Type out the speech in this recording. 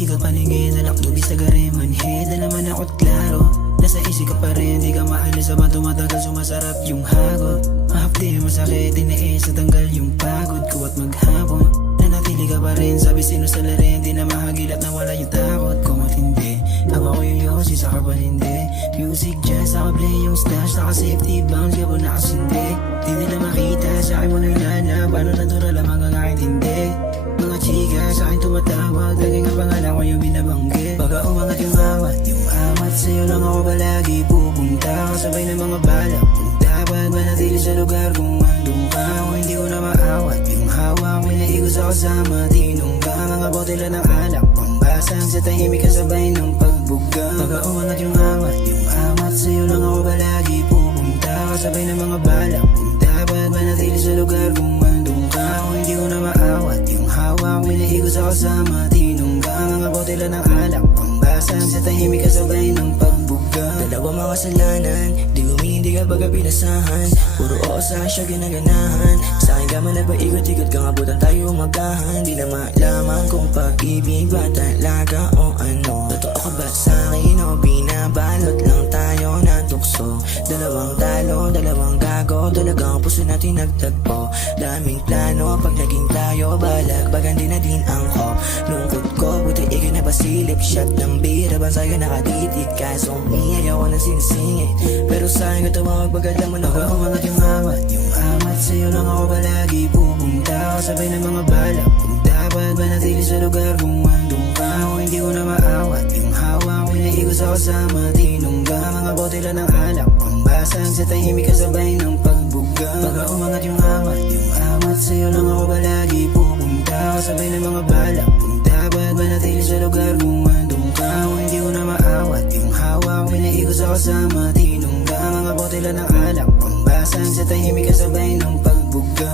ikot paningin, alak dubi sa gari manhid na naman ako't klaro. Nasa isip ka pa rin, di ka maalis habang tumatagal, sumasarap yung hagod. Mahapdi, masakit, tiniis na tanggal yung pagod ko at maghapon. Nanatili ka pa rin, sabi sino sa larin, di na mahagilat na wala yung takot ko matindi. Haba ko yung yosi sa kapanindi, music jazz, naka-play yung stash, naka-safety bounce, kaya po nakasindi. Di nila makita, sa akin mo nilana, paano natural ang mga ngakintindi. Mga chika, sa akin tumatawag, laging ang pangalan ko yung binabanggit. Baga umangat yung awat, sa'yo lang ako palagi pupunta, kasabay ng mga balak. Kung dapat manatili sa lugar kung andun ka, o hindi ko na maawat yung hawak, may naigo sa kasama, tinungga. Mga botela ng alak, pambasang sa tahimik kasabay ng pagbuga. Baga umangat yung awat, sa'yo lang ako palagi pupunta, kasabay ng mga balak. Kung dapat manatili sa lugar kung andun ka, o hindi ko na maawat yung hawak, may naigo sa kasama, tinungga. Mga botela ng alak, pambasang sa tahimik kasabay ng pagbuga. Dalawang mga kasalanan, di humindi ka baga pinasahan, puro oo sa siya ginaganahan. Sa akin ka man nagpaikot-ikot kang abutan tayo umagahan. Di na malaman kung pag-ibig ba talaga o ano. Totoo ka ba sa akin o binabalot lang tayo na tukso? Dalawang talo, dalawang gago, talagang puso natin nagtagpo. Daming plano pag naging tayo, balagbagan din na din ang ko. Lungkot ko, buti ikaw na pasilip, shot ng bira, bansayo nakatitig. Kaso umiyayaw ko na sinisingit, pero sa akin ko tumawag pagkat lang mo na ako. Umangat yung amat, sa'yo lang ako palagi pupunta, kasabay ng mga balak. Kung dapat manatili sa lugar kung andun ka, o hindi ko na maawat yung hawak, may naigo sa kasama, tinungga. Mga botela ng alak, pambasang sa tahimik kasabay ng pagbuga. Baga umangat yung amat, sa'yo lang ako palagi pupunta, kasabay ng mga balak. Kung dapat manatili sa lugar kung andun ka, o hindi ko na maawat yung hawak, may naigo sa kasama, tinungga. Mga botela ng alak, pambasang sa tahimik kasabay ng pagbuga.